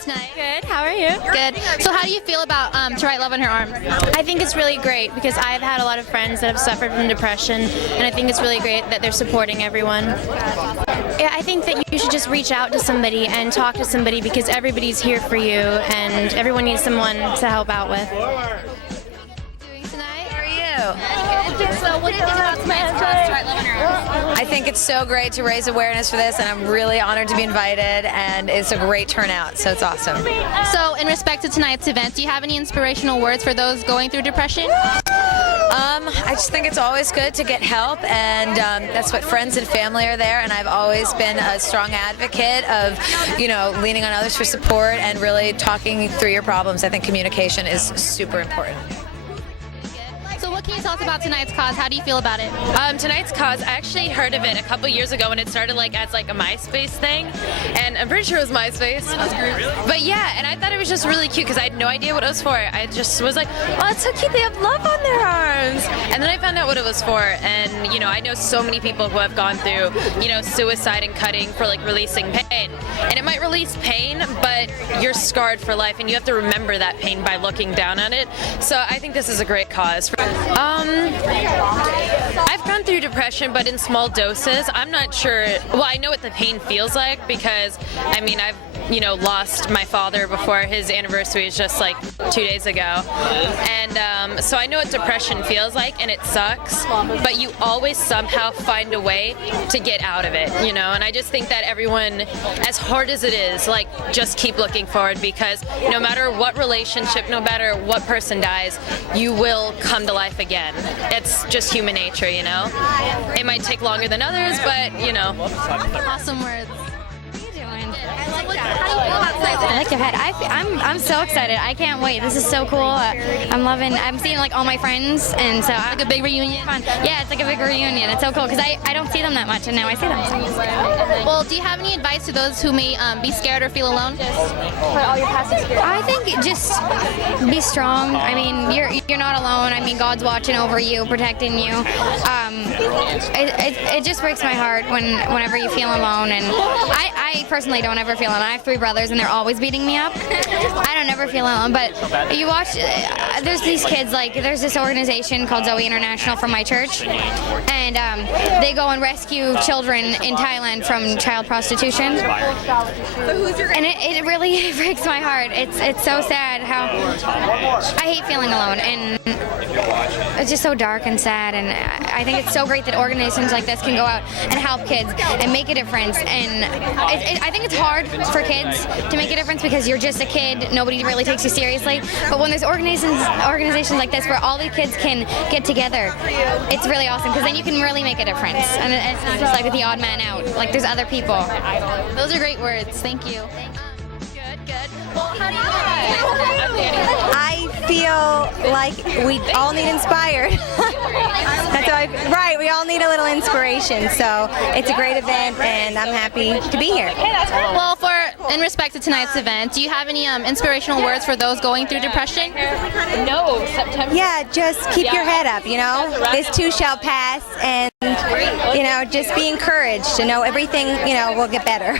tonight? Good. How are you? Good. So how do you feel about To Write Love on Her Arms? I think it's really great because I've had a lot of friends that have suffered from depression, and I think it's really great that they're supporting everyone. Yeah, I think that you should just reach out to somebody and talk to somebody because everybody's here for you, and everyone needs someone to help out with. Doing tonight? How are you? So what do you think about tonight's cause, To Write Love on Her Arms? I think it's so great to raise awareness for this, and I'm really honored to be invited, and it's a great turnout, so it's awesome. So in respect to tonight's event, do you have any inspirational words for those going through depression? I just think it's always good to get help, and that's what friends and family are there, and I've always been a strong advocate of, leaning on others for support and really talking through your problems. I think communication is super important. So what can you tell us about tonight's cause? How do you feel about it? Tonight's cause, I actually heard of it a couple years ago when it started as a MySpace thing, and I'm pretty sure it was MySpace. But yeah, and I thought it was just really cute because I had no idea what it was for. I just was like, oh, it's so cute, they have love on their arms. And then I found out what it was for, and I know so many people who have gone through, suicide and cutting for releasing pain. And it might release pain, but you're scarred for life, and you have to remember that pain by looking down on it. So I think this is a great cause. I've gone through depression, but in small doses. I'm not sure. Well, I know what the pain feels like because, I've lost my father before his anniversary was just 2 days ago. And so I know what depression feels like, and it sucks, but you always somehow find a way to get out of it, and I just think that everyone, as hard as it is, just keep looking forward because no matter what relationship, no matter what person dies, you will come to life again. It's just human nature, It might take longer than others, but, Awesome words. I like your head. I'm so excited. I can't wait. This is so cool. I'm seeing all my friends, and so Like a big reunion? fun. Yeah, it's like a big reunion. It's so cool because I don't see them that much, and now I see them. Well, do you have any advice to those who may be scared or feel alone? I think just be strong. You're not alone. God's watching over you, protecting you. It just breaks my heart whenever you feel alone, and I personally don't ever feel alone. I have 3 brothers, and they're always beating me up. I don't ever feel alone, but you watch, there's these kids, there's this organization called Zoe International from my church, and they go and rescue children in Thailand from child prostitution. And it really breaks my heart. It's so sad how I hate feeling alone, and it's just so dark and sad, and I think it's so great that organizations like this can go out and help kids and make a difference. And I think it's hard for kids to make a difference because you're just a kid, nobody really takes you seriously. But when there's organizations like this where all the kids can get together, it's really awesome because then you can really make a difference. And it's not just the odd man out, there's other people. Those are great words. Thank you. Good. Well, how do you I feel like we all need inspired. Right, we all need a little inspiration. So it's a great event, and I'm happy to be here. Well, in respect to tonight's event, do you have any inspirational words for those going through depression? No, September. Yeah, just keep your head up, This too shall pass, and, just be encouraged to know everything, will get better.